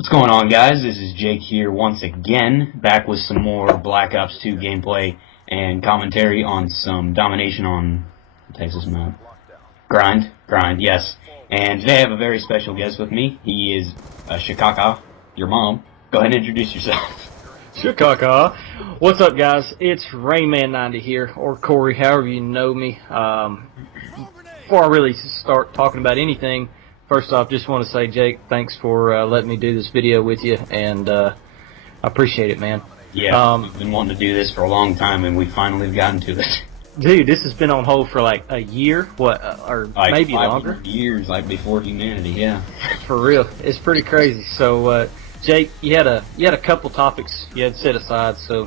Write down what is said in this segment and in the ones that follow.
What's going on, guys? This is Jake here once again, back with some more Black Ops 2 gameplay and commentary on some domination on Texas map. Grind, yes. And today I have a very special guest with me. He is Shikaka, your mom. Go ahead and introduce yourself. Shikaka. What's up, guys? It's Reignman90 here, or Corey, however you know me. Before I really start talking about anything, first off, just want to say, Jake, thanks for letting me do this video with you, and I appreciate it, man. Yeah, we've been wanting to do this for a long time, and we finally have gotten to it. Dude, this has been on hold for like a year, or like maybe 500 longer. Years, like before humanity, yeah. For real, it's pretty crazy. So, Jake, you had a couple topics you had set aside. So,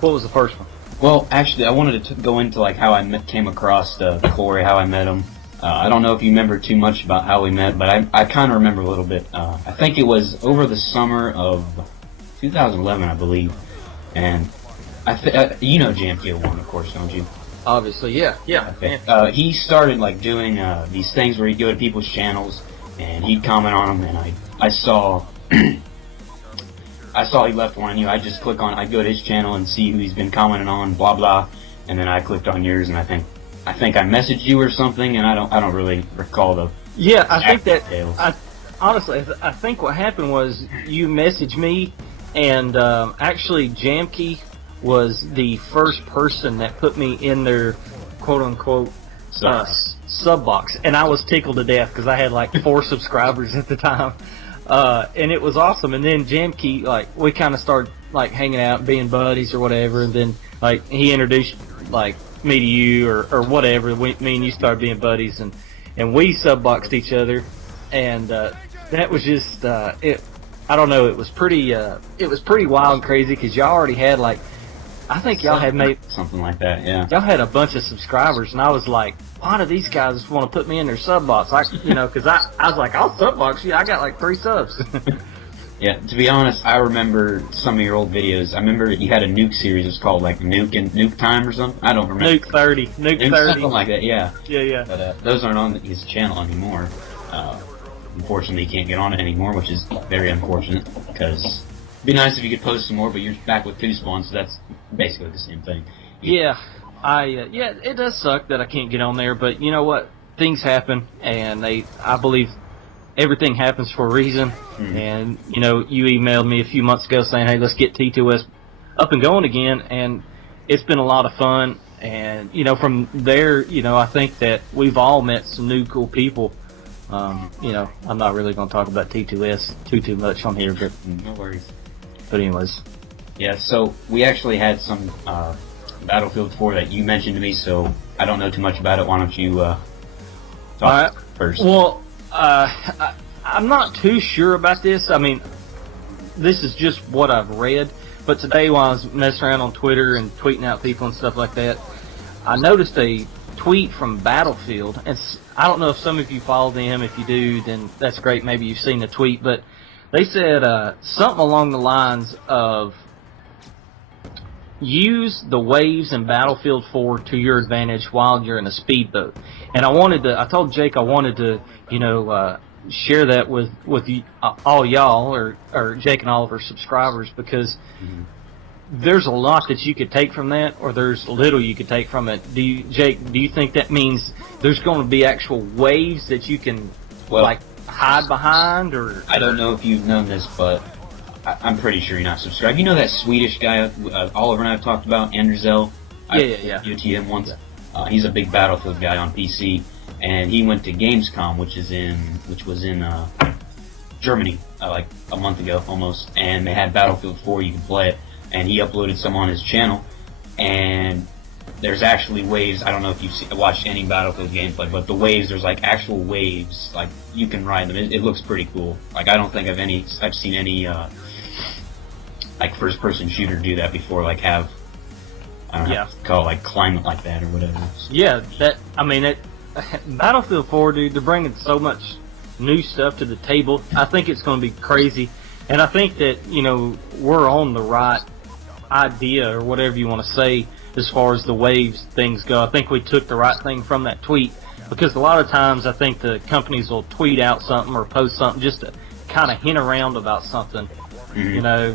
what was the first one? Well, actually, I wanted to go into like how I came across Corey, how I met him. I don't know if you remember too much about how we met, but I kind of remember a little bit. I think it was over the summer of 2011, I believe. And you know JMK1, of course, don't you? Obviously, yeah. Okay. He started like doing these things where he'd go to people's channels and he'd comment on them, and I saw I saw he left one on you. I'd go to his channel and see who he's been commenting on, blah blah, and then I clicked on yours, and I think I messaged you or something, and I don't really recall the details. Honestly, I think what happened was you messaged me, and actually Jamke was the first person that put me in their quote unquote sub box, and I was tickled to death because I had like 4 subscribers at the time, and it was awesome. And then Jamke, like, we kind of started like hanging out, being buddies or whatever, and then like he introduced like me to you or whatever. Me and you started being buddies, and we sub-boxed each other, and that was just it. I don't know. It was pretty wild and crazy because y'all already had like, I think y'all had made something like that. Yeah. Y'all had a bunch of subscribers, and I was like, why do these guys want to put me in their sub-box? Because I was like, I'll sub-box you. I got like 3 subs. Yeah, to be honest, I remember some of your old videos. I remember you had a nuke series. It was called like Nuke Time or something. I don't remember. Nuke 30. Nuke 30. Something like that, yeah. Yeah. But those aren't on his channel anymore. Unfortunately, you can't get on it anymore, which is very unfortunate, because it'd be nice if you could post some more, but you're back with 2 spawns, so that's basically the same thing. Yeah, it does suck that I can't get on there, but you know what? Things happen, and I believe everything happens for a reason. And you emailed me a few months ago saying, hey, let's get T2S up and going again, and it's been a lot of fun. And from there, I think that we've all met some new cool people. I'm not really going to talk about T2S too much on here, but no worries. But anyways, yeah. So we actually had some Battlefield 4 that you mentioned to me, so I don't know too much about it. Why don't you talk first? Well, I'm not too sure about this. I mean, this is just what I've read. But today, while I was messing around on Twitter and tweeting out people and stuff like that, I noticed a tweet from Battlefield. And I don't know if some of you follow them. If you do, then that's great. Maybe you've seen the tweet. But they said something along the lines of, use the waves in Battlefield 4 to your advantage while you're in a speedboat. And I told Jake I wanted to, share that with you, all y'all, or Jake and all of our subscribers, because there's a lot that you could take from that, or there's little you could take from it. Jake, do you think that means there's going to be actual waves that you can like hide behind? Or I don't know if you've known this, but I'm pretty sure you're not subscribed. You know that Swedish guy Oliver and I have talked about, Andrzel? Yeah. You to him once. He's a big Battlefield guy on PC, and he went to Gamescom, which was in Germany like a month ago almost, and they had Battlefield 4. You could play it, and he uploaded some on his channel, and there's actually waves. I don't know if you've watched any Battlefield gameplay, but the waves, there's like actual waves, like you can ride them. It looks pretty cool. Like, I don't think I've seen any like first-person shooter do that before. Like have, I don't know, how to call it, like climate like that or whatever. Yeah, Battlefield 4, dude, they're bringing so much new stuff to the table. I think it's going to be crazy, and I think that we're on the right idea, or whatever you want to say, as far as the waves things go. I think we took the right thing from that tweet, because a lot of times I think the companies will tweet out something or post something just to kind of hint around about something, you know.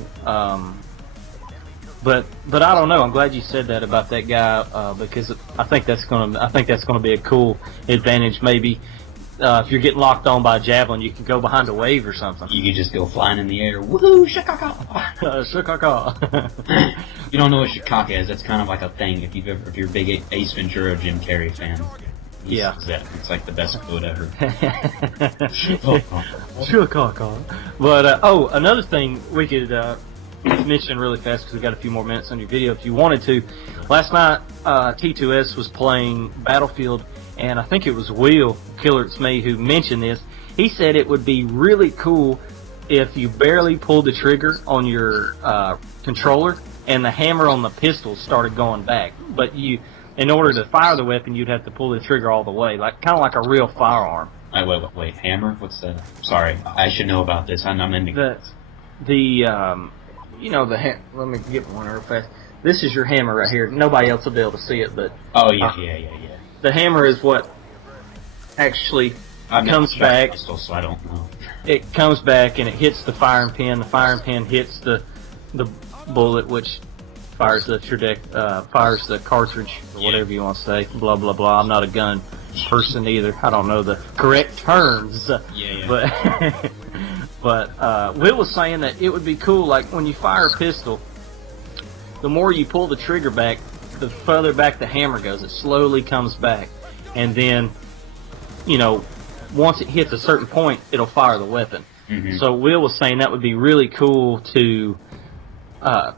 But I don't know. I'm glad you said that about that guy because I think that's gonna be a cool advantage. Maybe if you're getting locked on by a javelin, you can go behind a wave or something. You could just go flying in the air. Woohoo! Shakaka! Shakaka. You don't know what shakaka is? That's kind of like a thing. If you're a big Ace Ventura Jim Carrey fan. Yeah. It's like the best quote ever. Shakaka. But another thing we could mention really fast because we got a few more minutes on your video if you wanted to. Last night, T2S was playing Battlefield, and I think it was Will Killer It's Me who mentioned this. He said it would be really cool if you barely pulled the trigger on your controller and the hammer on the pistol started going back. But in order to fire the weapon, you'd have to pull the trigger all the way, kind of like a real firearm. Wait, hammer? What's that? Sorry, I should know about this. I'm into let me get one real fast. This is your hammer right here. Nobody else will be able to see it, but yeah. The hammer is what actually comes back. Pistol, so I don't know. It comes back and it hits the firing pin. The firing pin hits the bullet, which fires the cartridge or whatever you want to say. Blah blah blah. I'm not a gun person either. I don't know the correct terms. Yeah. But Will was saying that it would be cool, like when you fire a pistol, the more you pull the trigger back, the further back the hammer goes. It slowly comes back, and then, once it hits a certain point, it'll fire the weapon. So Will was saying that would be really cool to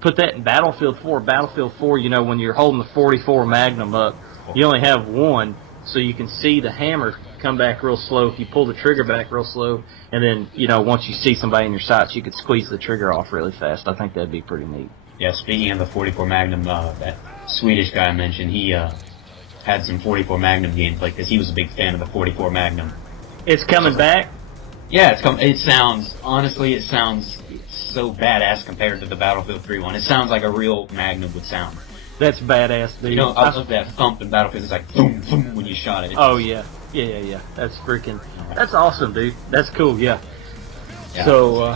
put that in Battlefield 4. Battlefield 4, when you're holding the 44 Magnum up, you only have one, so you can see the hammer come back real slow if you pull the trigger back real slow, and then once you see somebody in your sights, you could squeeze the trigger off really fast. I think that'd be pretty neat. Yeah, speaking of the 44 Magnum, that Swedish guy I mentioned, he had some 44 Magnum gameplay because he was a big fan of the 44 Magnum. It's coming back? Yeah, it sounds so badass compared to the Battlefield 3 one. It sounds like a real Magnum would sound. That's badass, dude. I love that thump in Battlefield. It's like boom, boom when you shot it. Yeah. That's that's awesome, dude. That's cool, yeah. So,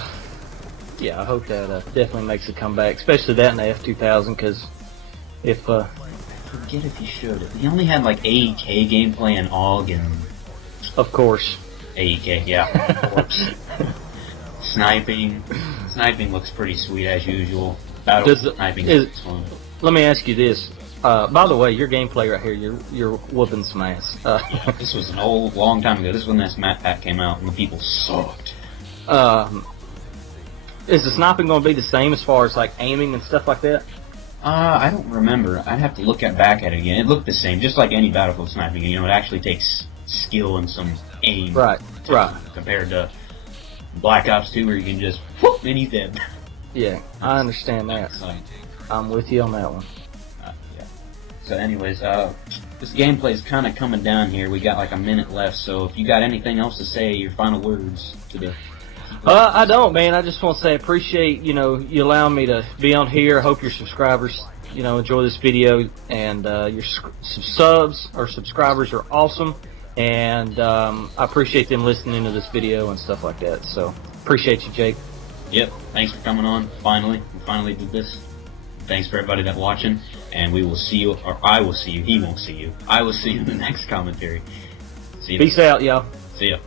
I hope that definitely makes a comeback, especially that in the F2000, because if... Forget if you showed it. He only had like AEK gameplay and AUG and... Of course. AEK, yeah. Of course. Sniping looks pretty sweet as usual. Sniping is fun. Let me ask you this. By the way, your gameplay right here, you're whooping some ass. Yeah, this was long time ago. This is when this map pack came out and the people sucked. Is the sniping going to be the same as far as like aiming and stuff like that? I don't remember. I'd have to look back at it again. It looked the same, just like any Battlefield sniping. It actually takes skill and some aim. Right. Compared to Black Ops 2, where you can just whoop and he's dead. Yeah, I understand that. I'm with you on that one. Yeah. So anyways, this gameplay is kind of coming down here. We got like a minute left, so if you got anything else to say, your final words today. I don't, man. I just want to say I appreciate, you allowing me to be on here. I hope your subscribers, enjoy this video, and your subs or subscribers are awesome, and I appreciate them listening to this video and stuff like that. So appreciate you, Jake. Yep. Thanks for coming on. We finally did this. Thanks for everybody that's watching, and we will see you, or I will see you. He won't see you. I will see you in the next commentary. See you. Peace out, y'all. See ya.